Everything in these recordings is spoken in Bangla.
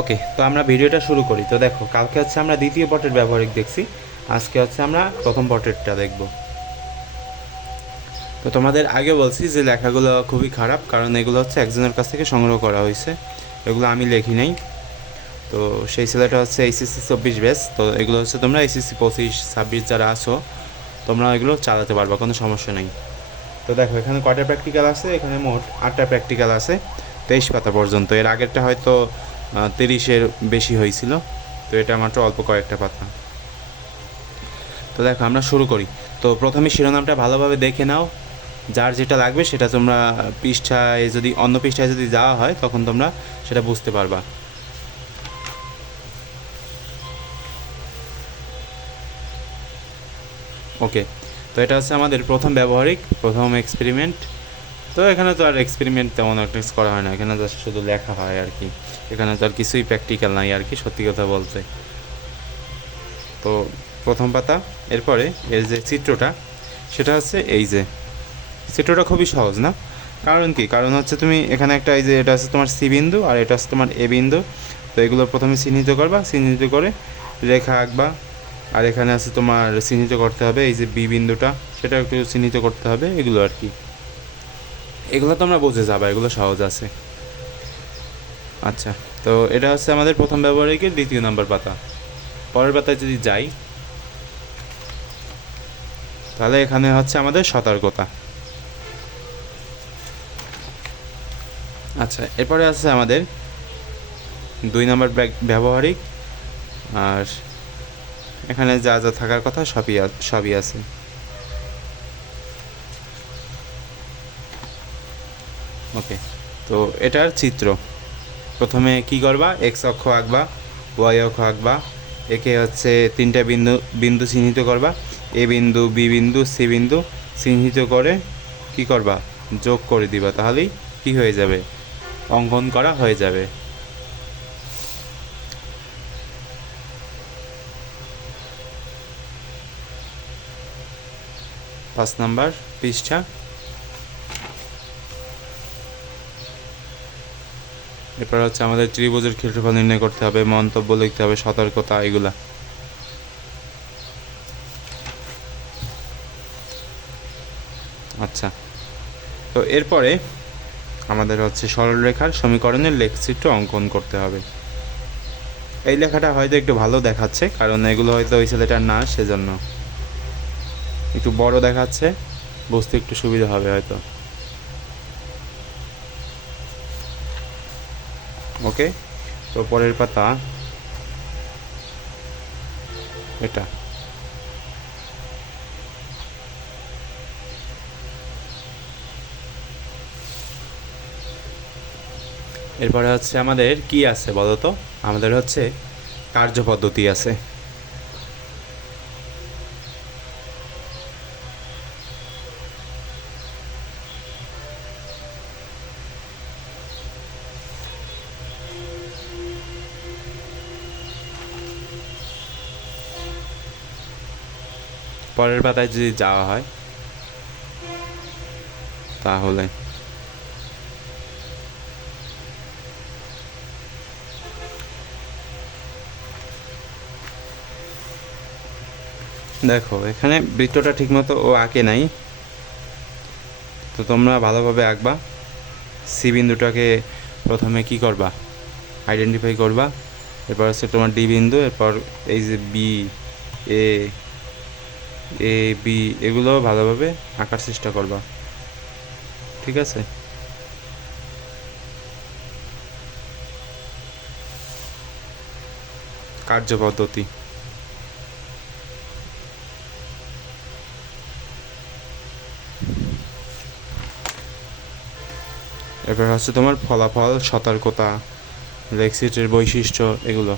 ওকে, তো আমরা ভিডিওটা শুরু করি। তো দেখো, কালকে হচ্ছে আমরা দ্বিতীয় পটের ব্যবহারিক দেখছি। আজকে হচ্ছে আমরা প্রথম পটেরটা দেখব। তো তোমাদের আগে বলছি যে লেখাগুলো খুবই খারাপ, কারণ এগুলো হচ্ছে একজনের কাছ থেকে সংগ্রহ করা হয়েছে। এগুলো আমি লেখি নাই। তো সেই ছেলেটা হচ্ছে এইচএসসি চব্বিশ বেস তো এগুলো হচ্ছে তোমরা এইচএসসি পঁচিশ, ছাব্বিশ যারা আছো, তোমরা এগুলো চালাতে পারবা, কোনো সমস্যা নেই। তো দেখো, এখানে কয়টা প্র্যাকটিক্যাল আছে? এখানে মোট আটটা প্র্যাকটিক্যাল আছে, তেইশ পাতা পর্যন্ত। এর আগেরটা হয়তো তিরিশের বেশি হয়েছিল। তো এটা মাত্র অল্প কয়েকটা পাতা। তো দেখো, আমরা শুরু করি। তো প্রথমে শিরোনামটা ভালোভাবে দেখে নাও। যার যেটা লাগবে সেটা তোমরা পৃষ্ঠায় যদি, অন্য পৃষ্ঠায় যদি যাওয়া হয়, তখন তোমরা সেটা বুঝতে পারবা। ওকে, তো এটা হচ্ছে আমাদের প্রথম ব্যবহারিক, প্রথম এক্সপেরিমেন্ট তো এখানে তো আর এক্সপেরিমেন্ট তেমন একটা করা হয় না। এখানে জাস্ট শুধু লেখা হয় আর কি। এখানে তো আর কিছুই প্র্যাকটিক্যাল নাই আর কি, সত্যি কথা বলতে। তো প্রথম পাতা, এরপরে এর যে চিত্রটা, সেটা হচ্ছে এই যে। চিত্রটা খুবই সহজ, না? কারণ কি? কারণ হচ্ছে তুমি এখানে একটা এই যে, এটা হচ্ছে তোমার সি বিন্দু আর এটা হচ্ছে তোমার এ বিন্দু। তো এগুলো প্রথমে চিহ্নিত করবা, চিহ্নিত করে রেখা আঁকবা। আর এখানে আছে তোমার চিহ্নিত করতে হবে এই যে বি বিন্দুটা সেটা একটু চিহ্নিত করতে হবে, এগুলো আর কি। এগুলো তো আমরা বুঝে যাব, এগুলো সহজ আছে। আচ্ছা তো এটা হচ্ছে আমাদের প্রথম ব্যবহারিকের দ্বিতীয় নম্বর পাতা। পরের পাতায় যদি যাই, তাহলে এখানে হচ্ছে আমাদের সতর্কতা। আচ্ছা এরপরে আছে আমাদের দুই নম্বর ব্যবহারিক, আর এখানে যা যা থাকার কথা সবই সবই আছে। ওকে তো এটার চিত্র। প্রথমে কি করবা? এক্স অক্ষ আঁকবা ওয়াই অক্ষ আঁকবা, একে হচ্ছে তিনটা বিন্দু বিন্দু চিহ্নিত করবা। এ বিন্দু, বি বিন্দু, সি বিন্দু চিহ্নিত করে কি করবা? যোগ করে দিবা। তাহলেই কি হয়ে যাবে? অঙ্কন করা হয়ে যাবে। পাঁচ নাম্বার পৃষ্ঠা। এরপর হচ্ছে আমাদের ত্রিভুজের ক্ষেত্রফল নির্ণয় করতে হবে, মন্তব্য লিখতে হবে, সতর্কতা, এগুলা। আচ্ছা। তো এরপরে আমাদের হচ্ছে সরলরেখার সমীকরণের লেখচিত্র অঙ্কন করতে হবে। এই লেখাটা হয়তো একটু ভালো দেখাচ্ছে, কারণ এগুলো হয়তো ওই ছেলেটার না, সেজন্য। একটু বড় দেখাচ্ছে, বুঝতে একটু সুবিধা হবে হয়তো। ওকে? তো পরের পাতা। এটা। এরপরে হচ্ছে আমাদের কি আছে বলতো? আমাদের হচ্ছে কার্যপদ্ধতি আছে। পরের পাতায় যদি যাওয়া হয়, তাহলে। দেখো, এখানে বৃত্তটা ঠিকমতো ও আঁকে নাই। তো তোমরা ভালোভাবে আঁকবা। সি বিন্দুটাকে প্রথমে কি করবা? আইডেন্টিফাই করবা। এরপর হচ্ছে তোমার ডি বিন্দু, এরপর এই যে বি এ এ বি এগুলো ভালোভাবে আঁকার চেষ্টা করবা। ঠিক আছে? কার্যপদ্ধতি এরপর হচ্ছে তোমার ফলাফল, সতর্কতা লেক্সিটের বৈশিষ্ট্য, এগুলো।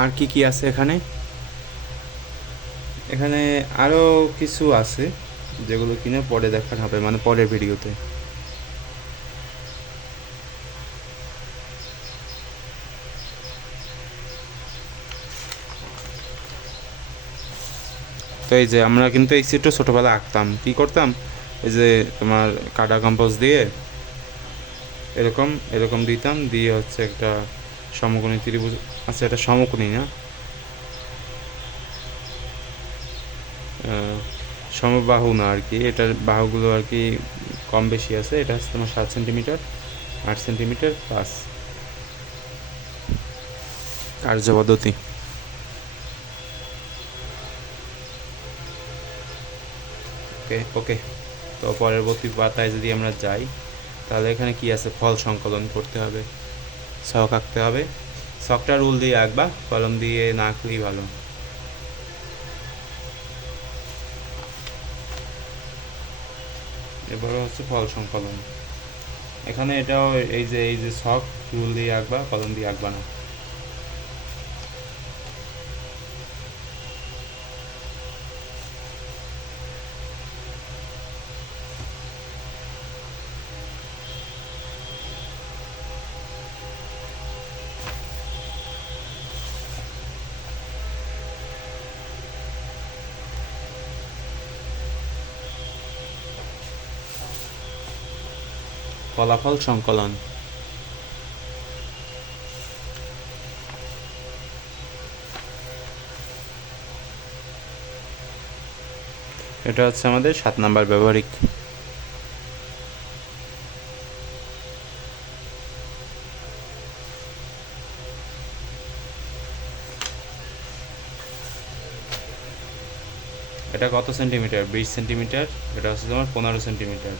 আর কি কি আছে এখানে? এখানে আরও কিছু আছে যেগুলো কিনে পরে দেখানো হবে মানে পরের ভিডিওতে। তো এই যে আমরা কিন্তু এই সিটটা ছোটোবেলা আঁকতাম। কি করতাম? এই যে তোমার কাটা কম্পোজ দিয়ে এরকম এরকম দিতাম, দিয়ে হচ্ছে একটা সমকোণী ত্রিভুজ আচ্ছা এটা সমকোণী না? সমবাহু না আর কি এটার বাহুগুলো আর কি কম বেশি আছে এটা হচ্ছে তোমার সাত সেন্টিমিটার আট সেন্টিমিটার প্লাস কার্য পদ্ধতি ওকে ওকে তো পরবর্তী পাতায় যদি আমরা যাই তাহলে এখানে কি আছে? ফল সংকলন করতে হবে। ছক আঁকতে হবে। শখটা রুল দিয়ে আঁকবা, কলম দিয়ে না আঁকলেই ভালো। এবারে হচ্ছে ফল সংকলন। এখানে এটাও এই যে এই যে শখ, রুল দিয়ে আঁকবা, কলম দিয়ে আঁকবা না। ফলাফল সংকলন। এটা হচ্ছে আমাদের সাত নাম্বার ব্যবহারিক। এটা কত সেন্টিমিটার? বিশ সেন্টিমিটার। এটা হচ্ছে তোমার পনেরো সেন্টিমিটার।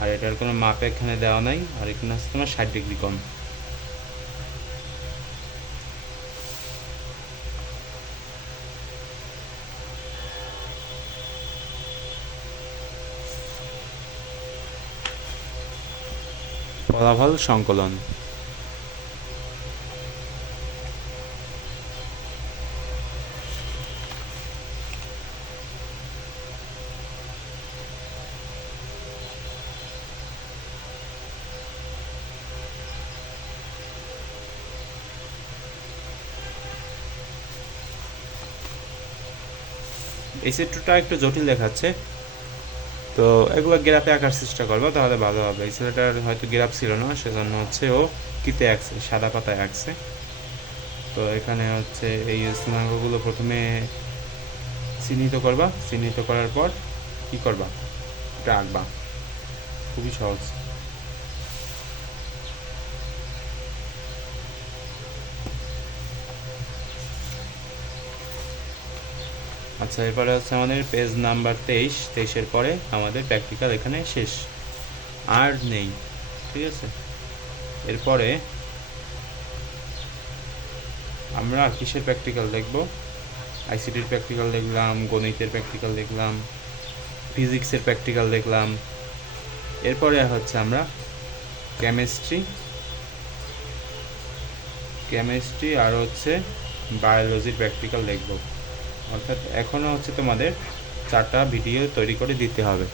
আর এটার কোনো মাপ এখানে দেওয়া নাই, আর এখানে হচ্ছে তোমার ষাট ডিগ্রি কম ফলাফল সংকলন। এই চিত্রটা একটু জটিল দেখাচ্ছে। তো এগুলো গ্রাফে আঁকার চেষ্টা করব, তাহলে ভালো হবে। এই ছেলেটার হয়তো গ্রাফ ছিল না, সেজন্য হচ্ছে ও কিতে আঁকছে? সাদা পাতায় আঁকছে। তো এখানে হচ্ছে এই স্থানাঙ্কগুলো প্রথমে চিহ্নিত করবা। চিহ্নিত করার পর কি করবা? এটা আঁকবা। খুবই সহজ। আচ্ছা এরপরে হচ্ছে আমাদের পেজ নাম্বার তেইশ, তেইশের পরে আমাদের প্র্যাকটিক্যাল এখানে শেষ। আর নেই, ঠিক আছে? এরপরে আমরা কিসের প্র্যাকটিক্যাল দেখব? আইসিটির প্র্যাকটিক্যাল দেখলাম, গণিতের প্র্যাকটিক্যাল দেখলাম ফিজিক্সের প্র্যাকটিক্যাল দেখলাম। এরপরে হচ্ছে আমরা কেমিস্ট্রি কেমিস্ট্রি আর হচ্ছে বায়োলজির প্র্যাকটিক্যাল দেখব। অর্থাৎ এখনও হচ্ছে তোমাদের চারটা ভিডিও তৈরি করে দিতে হবে।